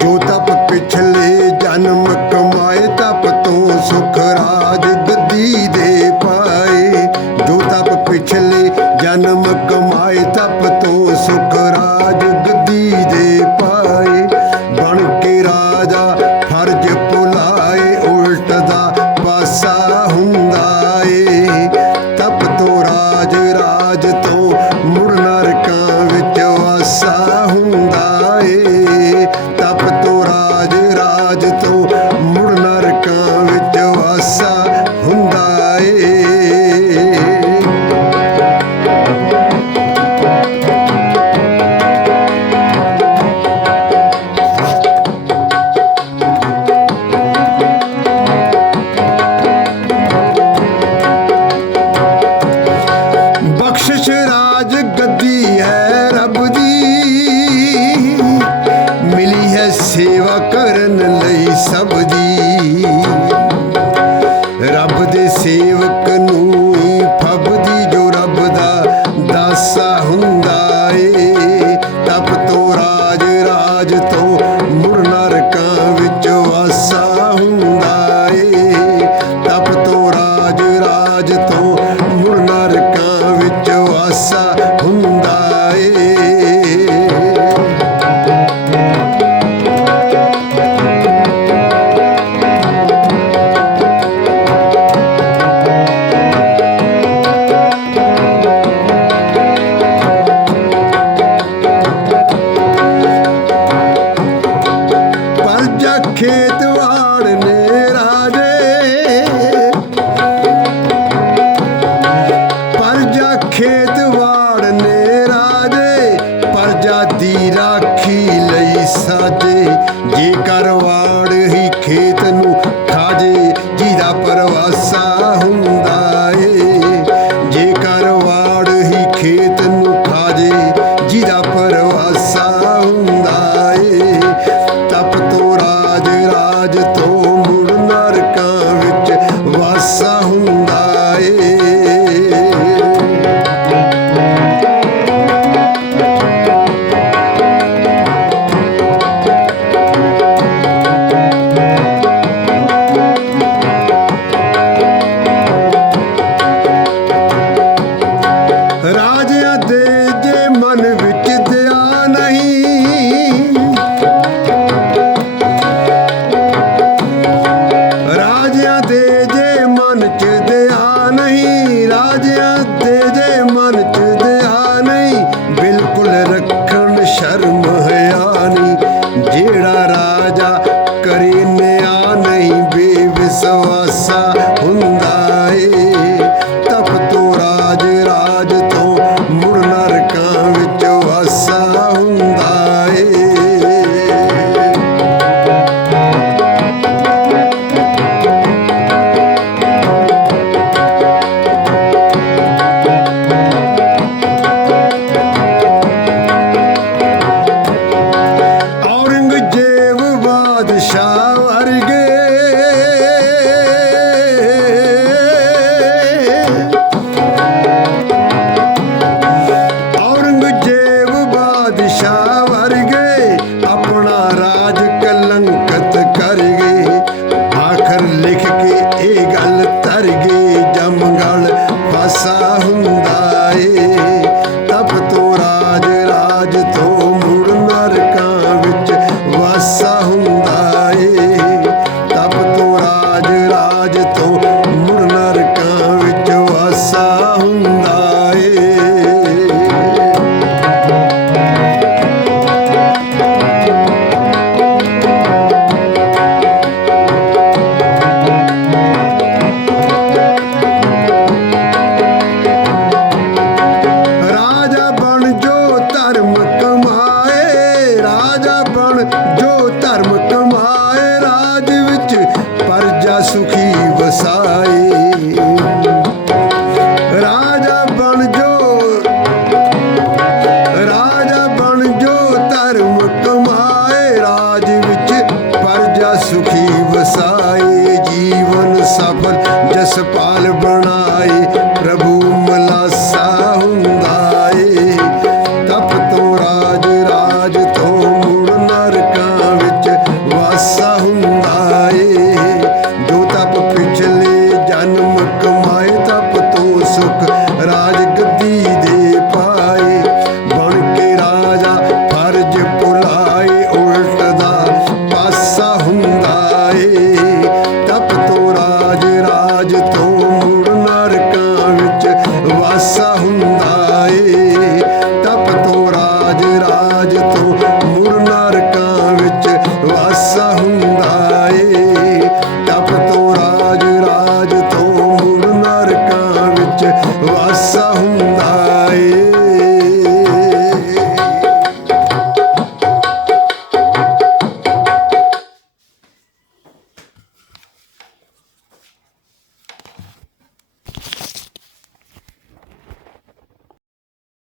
ਜੋ ਤਪ ਪਿਛਲੇ ਜਨਮ ਕਮਾਏ, ਤਪ ਤੋਂ ਸੁਖ ਰਾਜ ਗੱਦੀ ਦੇ ਪਾਏ। ਜੋ ਤਪ ਪਿਛਲੇ ਜਨਮ ਕਮਾਏ, ਤਪ ਤੋਂ ਮੁੜ ਨਰਕਾਂ ਵਿੱਚ ਵਾਸਾ ਹੁੰਦਾ ਏ। ਬਖਸ਼ਿਸ਼ ਰਾਜ agressivo é चेतन சருமா sarro.